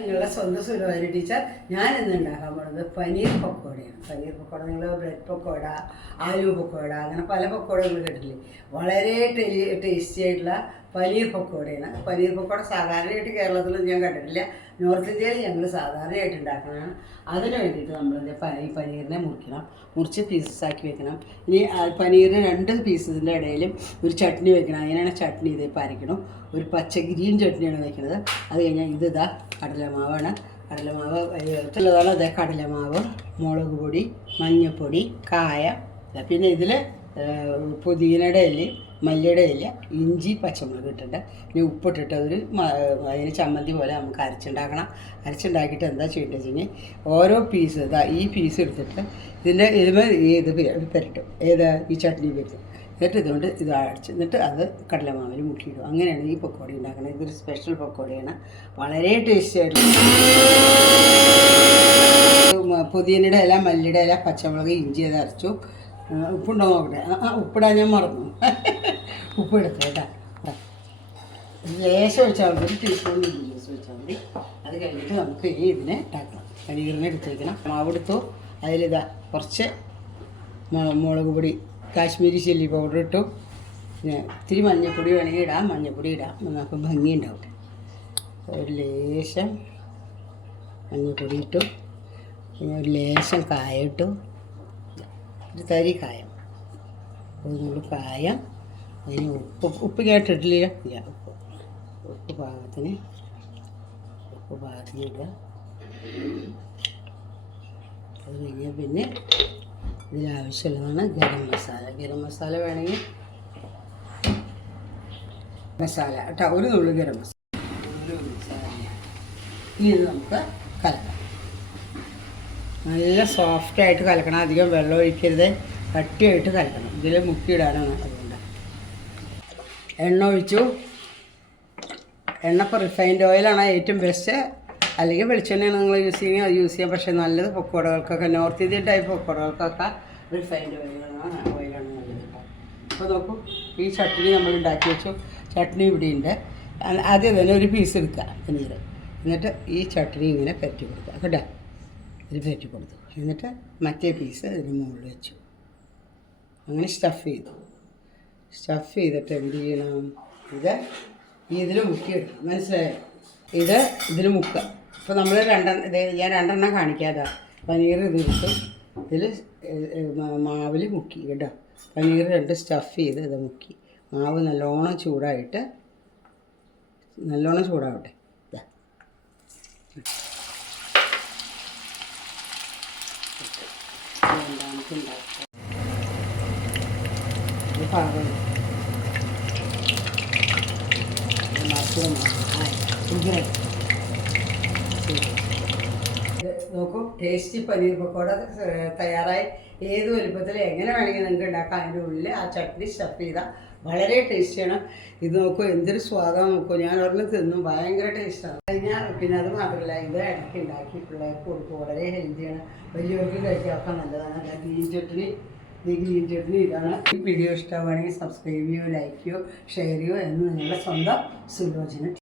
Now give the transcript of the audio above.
നിങ്ങളുടെ സ്വന്തം സുരവാരി ടീച്ചർ ഞാൻ ഇന്ന് ഉണ്ടാക്കാൻ പോകുന്നത് പനീർ പക്കോടയാണ്. പനീർ പക്കോട നിങ്ങൾ ബ്രെഡ് പക്കോട ആലു പക്കോട അങ്ങനെ പല പക്കോടകൾ കേട്ടില്ലേ വളരെ ടേസ്റ്റി ആയിട്ടുള്ള പനീർ പക്കോടയാണ്. പനീർ പക്കോട സാധാരണയായിട്ട് കേരളത്തിൽ ഞാൻ കണ്ടിട്ടില്ല. നോർത്ത് ഇന്ത്യയിൽ ഞങ്ങൾ സാധാരണയായിട്ട് ഉണ്ടാക്കുന്നതാണ്. അതിന് വേണ്ടിയിട്ട് നമ്മൾ ഈ പനീറിനെ മുറിക്കണം. മുറിച്ച് പീസസ് ആക്കി വെക്കണം. ഇനി പനീറിന് രണ്ട് പീസസിന്റെ ഇടയിലും ഒരു ചട്നി വെക്കണം. അതിനാണ് ചട്നി ഇത് പരക്കണം. ഒരു പച്ച ഗ്രീൻ ചട്നിയാണ് വെക്കുന്നത് അത് കഴിഞ്ഞാൽ ഇത് ഇതാ കടലമാവാണ്. കടലമാവ് ഉള്ളതാണ് അതെ കടലമാവ് മുളക് പൊടി മഞ്ഞൾപ്പൊടി കായ. പിന്നെ ഇതിൽ പുതിനയുടെ ഇല മല്ലിയുടെ ഇല ഇഞ്ചി പച്ചമുളക് ഇട്ടിട്ട് പിന്നെ ഉപ്പിട്ടിട്ട് ഒരു അതിന് ചമ്മന്തി പോലെ നമുക്ക് അരച്ചുണ്ടാക്കണം. അരച്ചുണ്ടാക്കിയിട്ട് എന്താ ചെയ്യേണ്ടത് വെച്ച് കഴിഞ്ഞാൽ ഓരോ പീസ് ഇതാ ഈ പീസ് എടുത്തിട്ട് ഇതിന്റെ ഇതിമേ ഇത് പെ- പെരട്ടും. ഏത്? ഈ ചട്നി പെരട്ടും എന്നിട്ട് ഇതുകൊണ്ട് ഇത് അടച്ച് എന്നിട്ട് അത് കടലമാവിൽ മുക്കിയിടും അങ്ങനെയാണ് ഈ പക്കോടി ഉണ്ടാക്കുന്നത് ഇതൊരു സ്പെഷ്യൽ പക്കോടിയാണ്. വളരെ ടേസ്റ്റി ആയിട്ടുള്ള പുതിയനയുടെ ഇല മല്ലിയുടെ ഇല പച്ചമുളക് ഇഞ്ചി അത് അരച്ചു. ഉപ്പുണ്ടോ നോക്കട്ടെ? ആ ഉപ്പിടാൻ ഞാൻ മറന്നു. ഉപ്പ് എടുക്കുക കേട്ടോ ലേശം ഒഴിച്ചാൽ മതി. ഒരു ടീസ്പൂൺ ലേശം ഒഴിച്ചാൽ മതി. അത് കഴിഞ്ഞിട്ട് നമുക്ക് ഈ ഇതിനെ ഇട്ടാക്കണം പനീറിനെ എടുത്ത് വയ്ക്കണം മാവ് എടുത്തു. അതിലിതാ കുറച്ച് മുളക് പൊടി കാശ്മീരി ചില്ലി പൗഡർ ഇട്ടു. പിന്നെ ഇത്തിരി മഞ്ഞൾപ്പൊടി വേണമെങ്കിൽ ഇടാം. മഞ്ഞൾപ്പൊടി ഇടാം. നമുക്ക് ഭംഗി ഉണ്ടാവും ഒരു ലേശം മഞ്ഞൾപ്പൊടി ഇട്ടു. പിന്നെ ഒരു ലേശം കായ ഇട്ടു. ഒരു തരി കായം. ഒരു നുള്ളു കായം. അതിന് ഉപ്പ് ഉപ്പ് കേട്ടിട്ടില്ല ഉപ്പ് ഉപ്പ് പാകത്തിന് ഉപ്പ് പാകത്തിന് ഇടുക. അത് കഴിഞ്ഞാൽ പിന്നെ ഇതിലാവശ്യമുള്ളതാണ് ഗരം മസാല. ഗരം മസാല വേണമെങ്കിൽ മസാല കേട്ടോ ഒരു നുള്ളു ഗരം മസാല. ഒരു മസാല നമുക്ക് കലക്കാം. നല്ല സോഫ്റ്റായിട്ട് കലക്കണം. അധികം വെള്ളം ഒഴിക്കരുത്. കട്ടിയായിട്ട് കലക്കണം. ഇതിൽ മുക്കിയിടാനാണ് അതുകൊണ്ട് എണ്ണ ഒഴിച്ചു. എണ്ണ റിഫൈൻഡ് ഓയിലാണ് ഏറ്റവും ബെസ്റ്റ് അല്ലെങ്കിൽ വെളിച്ചെണ്ണയാണ് നിങ്ങൾ യൂസ് ചെയ്യുന്നത്. അത് യൂസ് ചെയ്യാം. പക്ഷേ നല്ലത് പൊക്കോടകൾക്കൊക്കെ നോർത്ത് ഇന്ത്യൻ ടൈപ്പ് പൊക്കോടകൾക്കൊക്കെ റിഫൈൻഡ് ഓയിലാണ് ഓയിലാണ് നല്ലത് അപ്പോൾ നോക്കൂ. ഈ ചട്നി നമ്മൾ ഉണ്ടാക്കി വെച്ചു. ചട്നി ഇവിടെയുണ്ട് ആദ്യം തന്നെ ഒരു പീസ് എടുക്കുക. പനീർ എന്നിട്ട് ഈ ചട്നി ഇങ്ങനെ പരറ്റി കൊടുക്കുക. കേട്ടോ? ഇത് പരറ്റി കൊടുത്തു. എന്നിട്ട് മറ്റേ പീസ് ഇതിന് മുകളിൽ വെച്ചു. അങ്ങനെ സ്റ്റഫ് ചെയ്തു. സ്റ്റഫ് ചെയ്തിട്ട് എന്ത് ചെയ്യണം? ഇത് ഇതിൽ മുക്കിയിടും മനസ്സിലായോ? ഇത് ഇതിൽ മുക്കുക. അപ്പോൾ നമ്മൾ രണ്ടെണ്ണം ഞാൻ രണ്ടെണ്ണം കാണിക്കാതെ. പനീർ ഇതിട്ട് ഇതിൽ മാവിൽ മുക്കി കേട്ടോ. പനീർ രണ്ട് സ്റ്റഫ് ചെയ്ത് ഇത് മുക്കി. മാവ് നല്ലോണം ചൂടായിട്ട് നല്ലോണം ചൂടാവട്ടെ. ഇതാ രണ്ടാമത്തെ ഉണ്ടാക്കാം ഇത് പാകം നോക്കൂ ടേസ്റ്റി പനീർ പക്കോട തയ്യാറായി. ഏത് വലുപ്പത്തിൽ എങ്ങനെ വേണമെങ്കിൽ നിങ്ങൾക്ക് ഉണ്ടാക്കാം. അതിന്റെ ഉള്ളിൽ ആ ചട്നി സ്റ്റഫ് ചെയ്താൽ വളരെ ടേസ്റ്റിയാണ് ഇത് നോക്കൂ എന്തൊരു സ്വാദം നോക്കൂ. ഞാൻ ഒരെണ്ണം തിന്നു ഭയങ്കര ടേസ്റ്റാണ് കഴിഞ്ഞാൽ പിന്നെ അത് മാത്രമല്ല ഇത് ഇടയ്ക്ക് ഉണ്ടാക്കി പിള്ളേർക്ക് കൊടുക്കും. വളരെ ഹെൽത്തിയാണ് വലിയവർക്ക് കഴിക്കാൻ നല്ലതാണ് ഗ്രീൻ ചട്നി ഗ്രീൻ ഇതാണ്. ഈ വീഡിയോ ഇഷ്ടമാണെങ്കിൽ സബ്സ്ക്രൈബ് ചെയ്യോ ലൈക്ക് ചെയ്യോ ഷെയർ ചെയ്യോ എന്ന് നിങ്ങളുടെ സ്വന്തം സുലോചന.